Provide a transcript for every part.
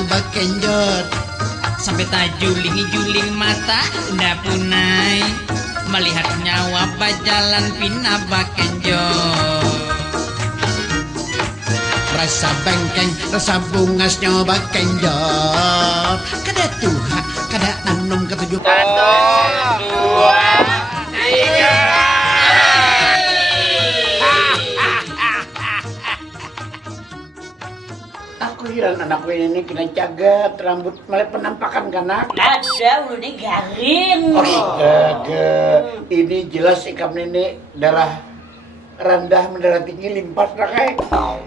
pina bakenjot. Sampai tak juling mata ndak punai melihat nyawa bajalan pina bakenjot. Rasa bengkeng, rasa bungas nyoba kenjot. Kada tuha, kada anum ketujuh. 1, 2, 3. Aku heran anakku ini kena jaga rambut malah penampakan kanak. Ada udah garing. Astaga, ini jelas ikam nenek darah rendah mendarah tinggi limpas rakai.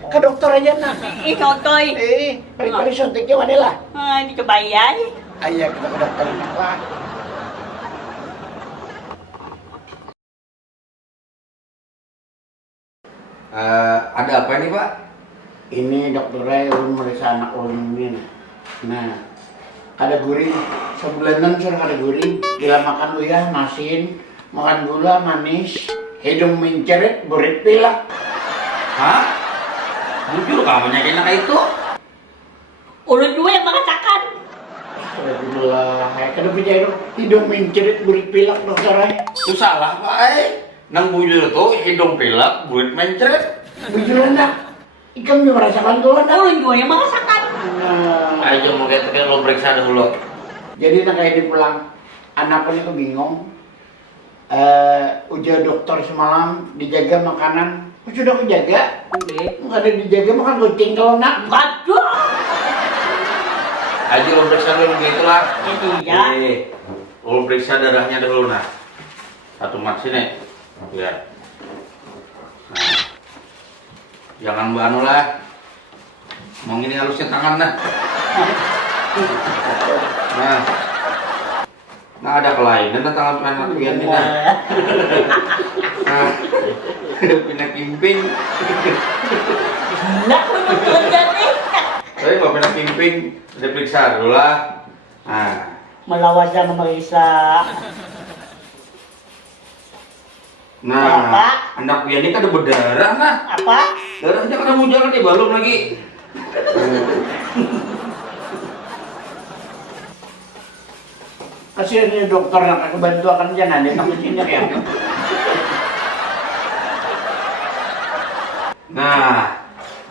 Ke dokter aja nak. Ih kotoy. Pari-pari suntiknya mana lah? Dicoba ya. Ayah kita ke dokter anak lah. Ada apa ini Pak? Ini dokternya ulun meriksa anak ulun ini. Nah, ada guring sebulanan sudah ada guring. Gila makan uyah, masin, makan gula manis, hidung menceret, burit pilak. Hah? Jujur kamu nyakitin anak itu? Ulun dua yang merasakan. Alhamdulillah, kenapa jadi hidung menceret, burit pilak dokternya? Itu salah Pak. Nang bujur tuh hidung pilak, buat mencret. Bujur anak, ikam juga merasakan tuh anak. Ulun dua yang merasakan. Nah, Ayo mau kita lo periksa dulu. jadi nak kayak dipulang, anakku itu bingung. Ujar dokter semalam dijaga makanan, sudah aku jaga. Nggak ada dijaga makan kucing kalau nak. Waduh. Ayo lo periksa dulu begitulah. Ya. Lo periksa darahnya dulu nah. Satu mat sini. Lihat. Nah. Jangan banu lah. Mau ini halusnya tangan nah. Nah. Nah ada kelainan nah tangan anak pian ini nah. Nah. Pindah pimping. Nggak betul jadi. Tapi mau pindah pimping, diperiksa dulu lah. Nah. Melawan sama memeriksa. Nah, Apa? anak pian ini kan ada berdarah nah. Apa? Darahnya kan mau jalan nih, belum lagi. Kasihan ini dokter nak aku bantu akan jangan dia takut cinyak ya. Nah,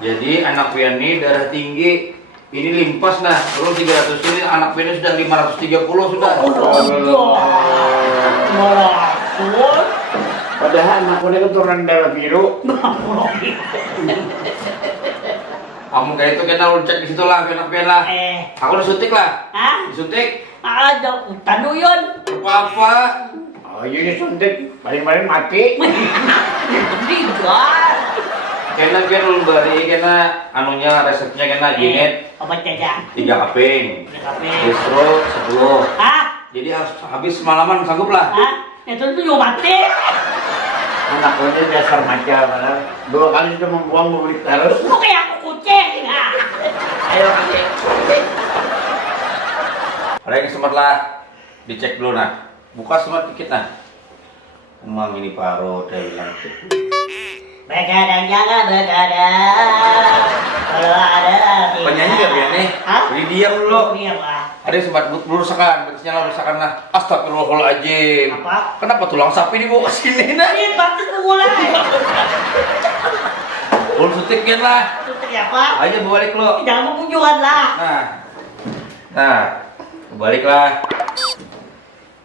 jadi anak pian ini darah tinggi. Ini limpas nah, terus 300 ini anak pian ini sudah 530 sudah. Merasuk. Padahal anakku ini keturunan darah biru. Kamu kayak itu kena lu cek di situ lah, anak pian lah. Aku udah suntik lah. Hah? Disuntik. Ada hutan yun. Apa? Oh iya disuntik, paling-paling mati. Tidak. Kena pian lu bari, kena anunya resepnya kena ginit. Apa saja? 3 kaping. Tapi. Distro 10. Hah? Jadi harus habis semalaman sanggup lah. Hah? Itu juga mati. Anakku ini dasar macam, 2 kali itu membuang mulut terus. Lu kayak aku kucing. Ayo kakek. Ada yang sempat lah, dicek dulu nah. Buka sempat dikit nah. Emang ini parut dia bilang. Begadang jangan begadang. Kalau ada Penyanyi gak biar nih? Hah? Jadi diam dulu. Iya pak. Ada yang sempat berusakan, bersihnya lah berusakan lah. Astagfirullahaladzim. Apa? Kenapa tulang sapi dibawa ke sini nah? Ini pasti mulai. Ulun suntik kan lah. Tutup ya pak. Ayo balik lo. Jangan berkunjungan lah. Nah, balik lah.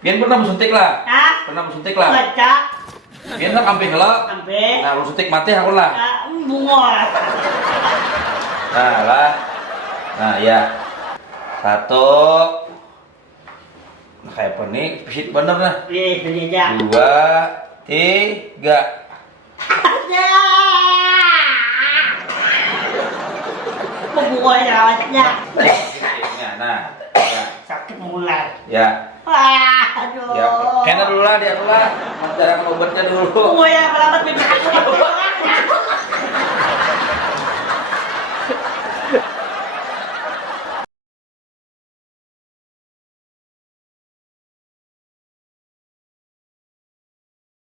Pian pernah bersuntik lah. Hah? Pernah bersuntik lah. Baca. Pian lah kamping lo. Sampai. Nah, lu suntik mati aku lah. Bunga. Nah lah. Nah ya. 1. Nah, kayak apa nih? Pisit bener nah. Itu dia. 2, 3. Ada. Bunga rawatnya. Nah, ya. Sakit mulai. Ya. Aduh. Ya. Kena dulu lah dia dulu lah. Cara obatnya dulu. Bunga yang selamat bebas aku.